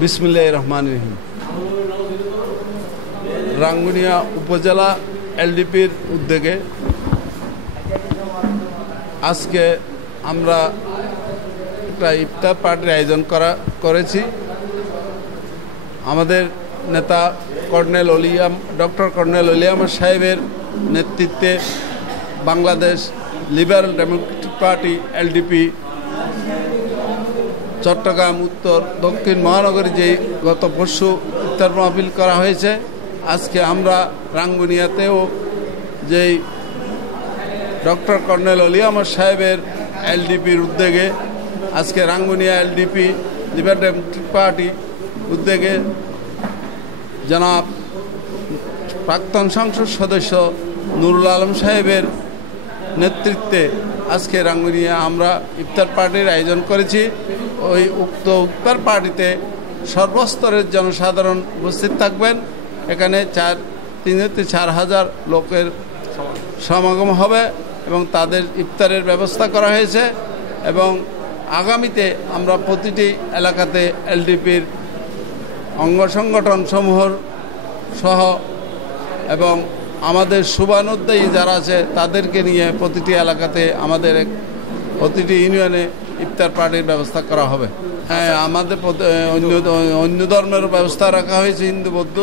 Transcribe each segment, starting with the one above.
বিসমিল্লাহির রহমানির রহিম। রাঙ্গুনিয়া উপজেলা এলডিপির উদ্যোগে আজকে আমরা একটা ইফতার পার্টির আয়োজন করেছি। আমাদের নেতা ডক্টর কর্নেল অলি আহমদ সাহেবের নেতৃত্বে Bangladesh Liberal Democratic Party LDP Chittagong উত্তর দক্ষিণ মহানগরী যে গত পরশু ইফতার মাহফিল করা হয়েছে, আজকে আমরা রাঙ্গুনিয়াতেও যেই ডক্টর কর্নেল অলি আহমদ সাহেবের এলডিপির উদ্যোগে আজকে Rangunia LDP liberal Democratic party উদ্যোগে জনাব প্রাক্তন সংসদ সদস্য নুরুল আলম সাহেবের নেতৃত্বে আজকে রাঙ্গুনিয়া আমরা ইফতার পার্টির আয়োজন করেছি। ওই উক্ত ইফতার পার্টিতে সর্বস্তরের জনসাধারণ উপস্থিত থাকবেন। এখানে 3,000 লোকের সমাগম হবে এবং তাদের ইফতারের ব্যবস্থা করা হয়েছে। এবং আগামীতে আমরা প্রতিটি এলাকাতে এলডিপির অঙ্গ সংগঠন সমূহ সহ এবং আমাদের শুভানুদ্দায়ী যারা আছে তাদেরকে নিয়ে প্রতিটি এলাকাতে আমাদের প্রতিটি ইউনিয়নে ইফতার পার্টির ব্যবস্থা করা হবে। হ্যাঁ, আমাদের অন্য ধর্মের ব্যবস্থা রাখা হয়েছে। হিন্দু বৌদ্ধ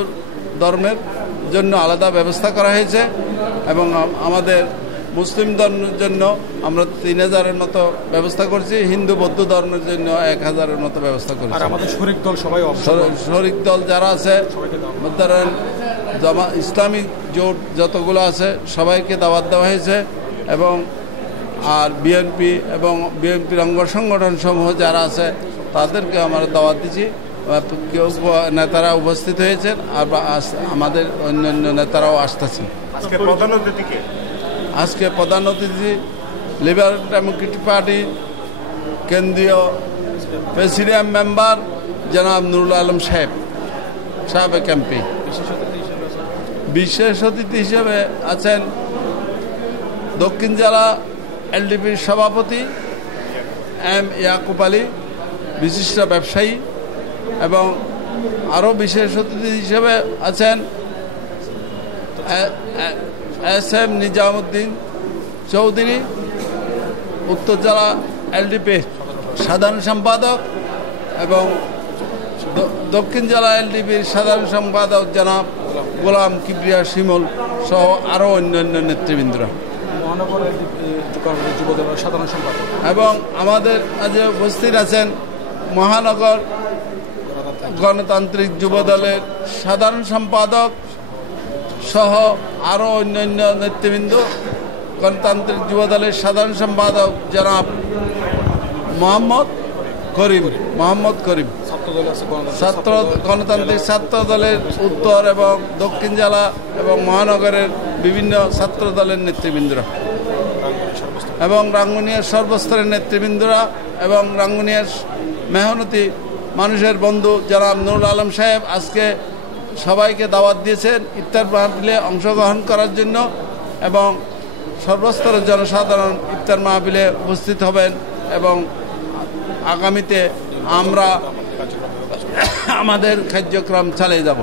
ধর্মের জন্য আলাদা ব্যবস্থা করা হয়েছে এবং আমাদের মুসলিম ধর্মের জন্য আমরা 3,000-এর মতো ব্যবস্থা করছি। হিন্দু বৌদ্ধ ধর্মের জন্য 1,000-এর মতো ব্যবস্থা করছি। আর আমাদের শরিক দল সবাই শরিক দল যারা আছে, ধরেন ইসলামিক জোট যতগুলো আছে সবাইকে দাওয়াত দেওয়া হয়েছে এবং আর বিএনপি এবং বিএনপির অঙ্গ সংগঠন সমূহ যারা আছে তাদেরকে আমরা দাওয়াত দিচ্ছি। কেউ নেতারা উপস্থিত হয়েছেন আর আমাদের অন্যান্য নেতারাও আসতেছেন। আজকে প্রধান অতিথি লিবারেল ডেমোক্রেটিক পার্টি কেন্দ্রীয় প্রেসিডিয়াম মেম্বার জনাব নুরুল আলম সাবেক এমপি। বিশেষ অতিথি হিসেবে আছেন দক্ষিণ জেলা এলডিপির সভাপতি এম ইয়াকুব আলী, বিশিষ্ট ব্যবসায়ী, এবং আরও বিশেষ অতিথি হিসেবে আছেন এস.এম. নিজামুদ্দিন চৌধুরী, উত্তর জেলা এলডিপির সাধারণ সম্পাদক, এবং দক্ষিণ জেলা এলডিপির সাধারণ সম্পাদক জনাব গোলাম কিবরিয়া শিমুল সহ আরও অন্যান্য নেতৃবৃন্দরা সাধারণ সম্পাদক। এবং আমাদের আজ উপস্থিত আছেন মহানগর গণতান্ত্রিক যুব দলের সাধারণ সম্পাদক সহ আরও অন্যান্য নেতৃবৃন্দ। গণতান্ত্রিক যুব দলের সাধারণ সম্পাদক জনাব মোহাম্মদ করিম, গণতান্ত্রিক ছাত্র দলের উত্তর এবং দক্ষিণ জেলা এবং মহানগরের বিভিন্ন ছাত্র দলের নেতৃবৃন্দরা এবং রাঙ্গুনিয়ার সর্বস্তরের নেতৃবৃন্দরা এবং রাঙ্গুনিয়ার মেহনতি মানুষের বন্ধু জনাব নুরুল আলম সাহেব আজকে সবাইকে দাওয়াত দিয়েছেন ইফতার মাহফিলে অংশগ্রহণ করার জন্য এবং সর্বস্তরের জনসাধারণ ইফতার মাহফিলে উপস্থিত হবেন এবং আগামীতে আমরা আমাদের কার্যক্রম চালিয়ে যাব।